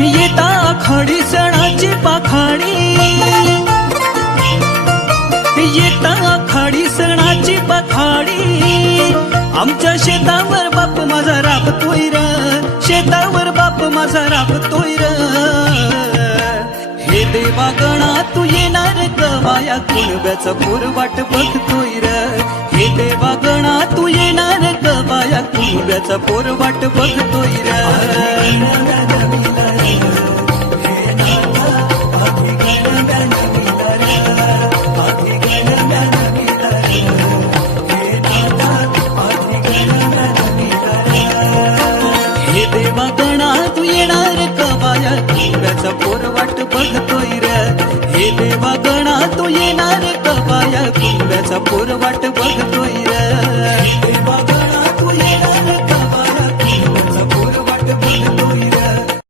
येता आखाडी सणाची पाखाडी, येता आखाडी सणाची पाखाडी, आमच्या शेतावर बाप माझा राबतोय र, शेतावर बाप माझा राबतोय र। हे देवा गणा तू येणार कवाया, कुणब्याचा पोर वाट बघतोय र। हे देवा गणा तू येणार कवाया, कुणब्याचा पोर वाट बघतोय र।